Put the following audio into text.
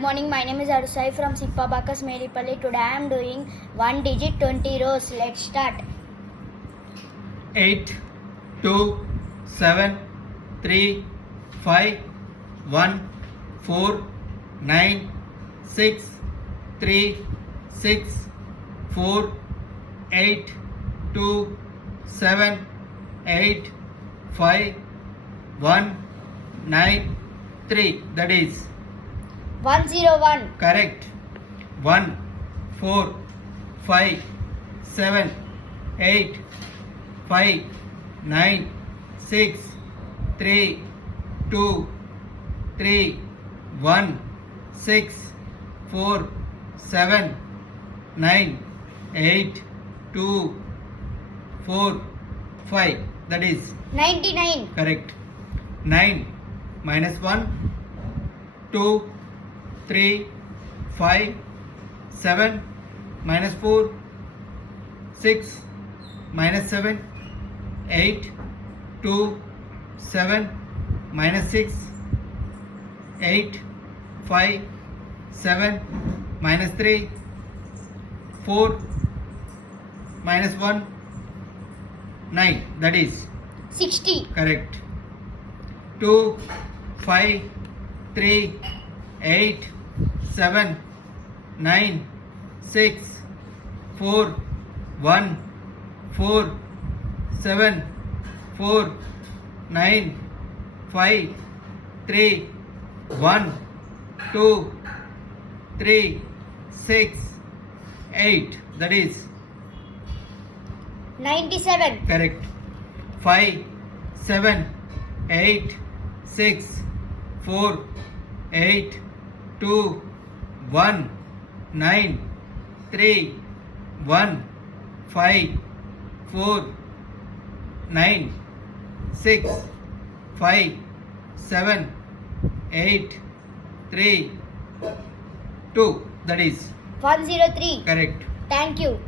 Good morning. My name is Arusai from Sippabakas Meripalli. Today I am doing 1 digit 20 rows. Let's start. 8, 2, 7, 3, 5, 1, 4, 9, 6, 3, 6, 4, 8, 2, 7, 8, 5, 1, 9, 3. That is 101. correct. 1, 4, 5, 7, 8, 5, 9, 6, 3, 2, 3, 1, 6, 4, 7, 9, 8, 2, 4, 5. That is 99. correct. 9 minus 1, 2, 3, 5, 7 minus 4, 6 minus 7, 8, 2, 7 minus 6, 8, 5, 7 minus 3, 4 minus 1, 9. That is 60. correct. 2, 5, 3, 8, 7, 9, 6, 4, 1, 4, 7, 4, 9, 5, 3, 1, 2, 3, 6, 8. That is 97. correct. 5, 7, 8, 6, 4, 8, 2, 1, 9, 3, 1, 5, 4, 9, 6, 5, 7, 8, 3, 2. That is 103. correct. Thank you.